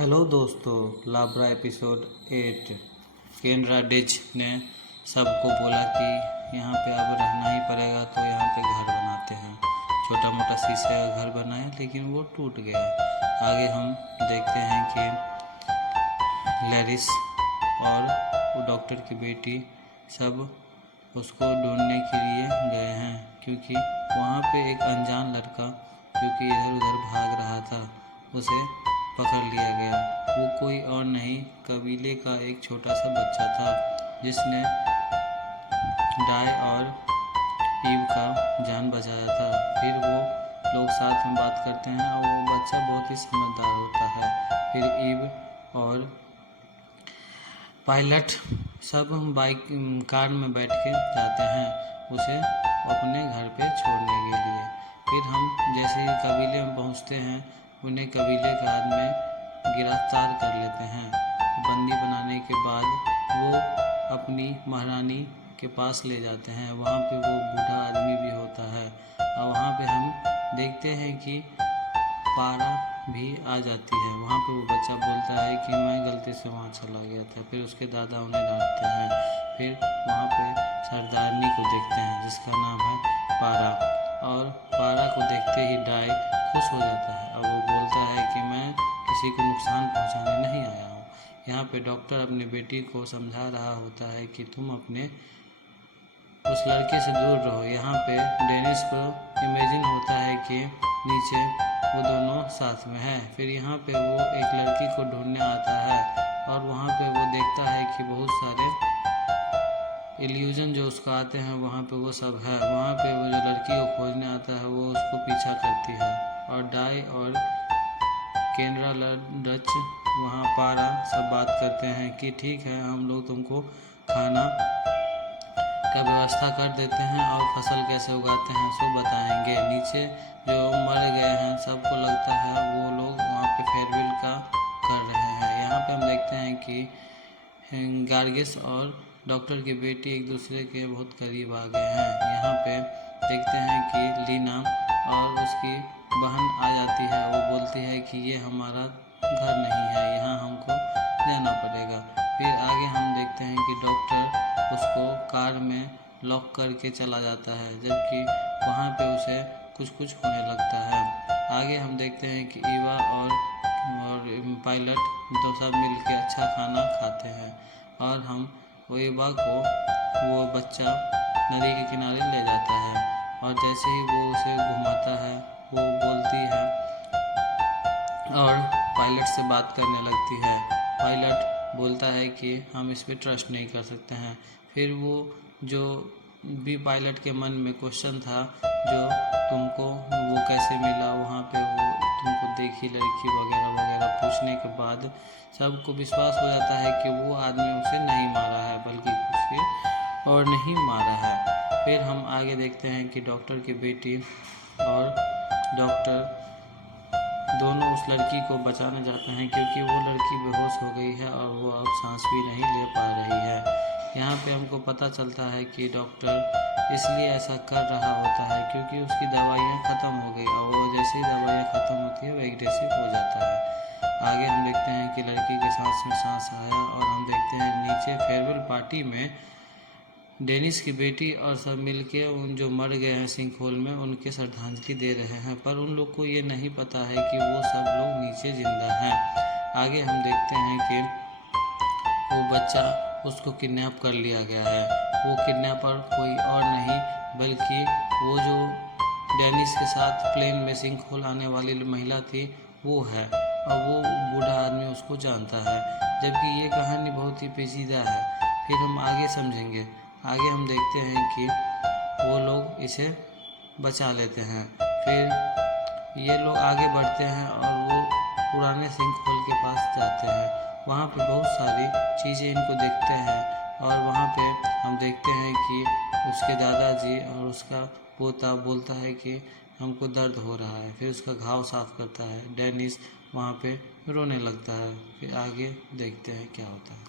Hello दोस्तों, लाब्रा episode 8। Canara डिज ने सबको बोला कि यहाँ पे अब रहना ही पड़ेगा, तो यहाँ पे घर बनाते हैं। छोटा मोटा शीशे का घर बनाया, लेकिन वो टूट गया। आगे हम देखते हैं कि लैरिस और वो डॉक्टर की बेटी सब उसको ढूंढने के लिए गए हैं, क्योंकि वहाँ पे एक अनजान लड़का जो कि इधर उधर भाग रहा था, उसे पकड़ लिया गया। वो कोई और नहीं, कबीले का एक छोटा सा बच्चा था, जिसने डाई और ईव का जान बचाया था। फिर वो लोग साथ में बात करते हैं और वो बच्चा बहुत ही समझदार होता है। फिर ईव और पायलट सब कार में बैठ के जाते हैं उसे अपने घर पे छोड़ने के लिए। फिर हम जैसे ही कबीले में पहुंचते हैं, उन्हें कबीले के आदमी गिरफ्तार कर लेते हैं। बंदी बनाने के बाद वो अपनी महारानी के पास ले जाते हैं। वहाँ पे वो बूढ़ा आदमी भी होता है और वहाँ पे हम देखते हैं कि पारा भी आ जाती है। वहाँ पे वो बच्चा बोलता है कि मैं गलती से वहाँ चला गया था। फिर उसके दादा उन्हें डांटते हैं। फिर वहाँ पे सरदारनी को देखते हैं, जिसका नाम है पारा, और पारा को देखते ही डाई खुश हो जाता है और वो बोलता है कि मैं किसी को नुकसान पहुँचाने नहीं आया हूँ। यहाँ पे डॉक्टर अपनी बेटी को समझा रहा होता है कि तुम अपने उस लड़के से दूर रहो। यहाँ पे डेनिस को इमेजिन होता है कि नीचे वो दोनों साथ में हैं। फिर यहाँ पे वो एक लड़की को ढूंढने आता है और वहाँ पे वो देखता है कि बहुत सारे इल्यूजन जो उसको आते हैं, वहाँ पे वो सब है। वहाँ पे वो जो लड़की को खोजने आता है, वो उसको पीछा करती है। और डाई और केनरा डच वहाँ पारा सब बात करते हैं कि ठीक है, हम लोग तुमको खाना का व्यवस्था कर देते हैं और फसल कैसे उगाते हैं सब बताएंगे। नीचे जो मर गए हैं, सबको लगता है वो लोग वहाँ पे फेयरवेल का कर रहे हैं। यहाँ पे हम देखते हैं कि गार्गिस और डॉक्टर की बेटी एक दूसरे के बहुत करीब आ गए हैं। यहाँ पे देखते हैं कि लीना और उसकी बहन आ जाती है। वो बोलती है कि ये हमारा घर नहीं है, यहाँ हमको जाना पड़ेगा। फिर आगे हम देखते हैं कि डॉक्टर उसको कार में लॉक करके चला जाता है, जबकि वहाँ पे उसे कुछ कुछ होने लगता है। आगे हम देखते हैं कि ईवा और पायलट तो सब मिलके अच्छा खाना खाते हैं और हम वो ईवा को वो बच्चा नदी के किनारे ले जाता है। और जैसे ही वो उसे घुमाता है, वो बोलती है और पायलट से बात करने लगती है। पायलट बोलता है कि हम इस पर ट्रस्ट नहीं कर सकते हैं। फिर वो जो भी पायलट के मन में क्वेश्चन था, जो तुमको वो कैसे मिला, वहाँ पे वो तुमको देखी लड़की वगैरह वगैरह पूछने के बाद सबको विश्वास हो जाता है कि वो आदमी उसे नहीं मारा है, बल्कि किसी और नहीं मारा है। फिर हम आगे देखते हैं कि डॉक्टर की बेटी और डॉक्टर दोनों उस लड़की को बचाने जाते हैं, क्योंकि वो लड़की बेहोश हो गई है और वो अब सांस भी नहीं ले पा रही है। यहाँ पे हमको पता चलता है कि डॉक्टर इसलिए ऐसा कर रहा होता है क्योंकि उसकी दवाइयाँ ख़त्म हो गई, और वो जैसे ही दवाइयाँ ख़त्म होती है वो एग्रेसिव हो जाता है। आगे हम देखते हैं कि लड़की के सांस में सांस आया, और हम देखते हैं नीचे फेयरवेल पार्टी में डेनिस की बेटी और सब मिलके उन जो मर गए हैं सिंकहोल में, उनके श्रद्धांजलि दे रहे हैं। पर उन लोग को ये नहीं पता है कि वो सब लोग नीचे जिंदा हैं। आगे हम देखते हैं कि वो बच्चा उसको किडनैप कर लिया गया है। वो किडनैपर कोई और नहीं, बल्कि वो जो डेनिस के साथ प्लेन में सिंकहोल आने वाली महिला थी, वो है। और वो बूढ़ा आदमी उसको जानता है, जबकि ये कहानी बहुत ही पेचीदा है। फिर हम आगे समझेंगे। आगे हम देखते हैं कि वो लोग इसे बचा लेते हैं। फिर ये लोग आगे बढ़ते हैं और वो पुराने सिंकहोल के पास जाते हैं। वहाँ पे बहुत सारी चीज़ें इनको देखते हैं, और वहाँ पे हम देखते हैं कि उसके दादाजी और उसका पोता बोलता है कि हमको दर्द हो रहा है। फिर उसका घाव साफ करता है। डेनिस वहाँ पे रोने लगता है। फिर आगे देखते हैं क्या होता है।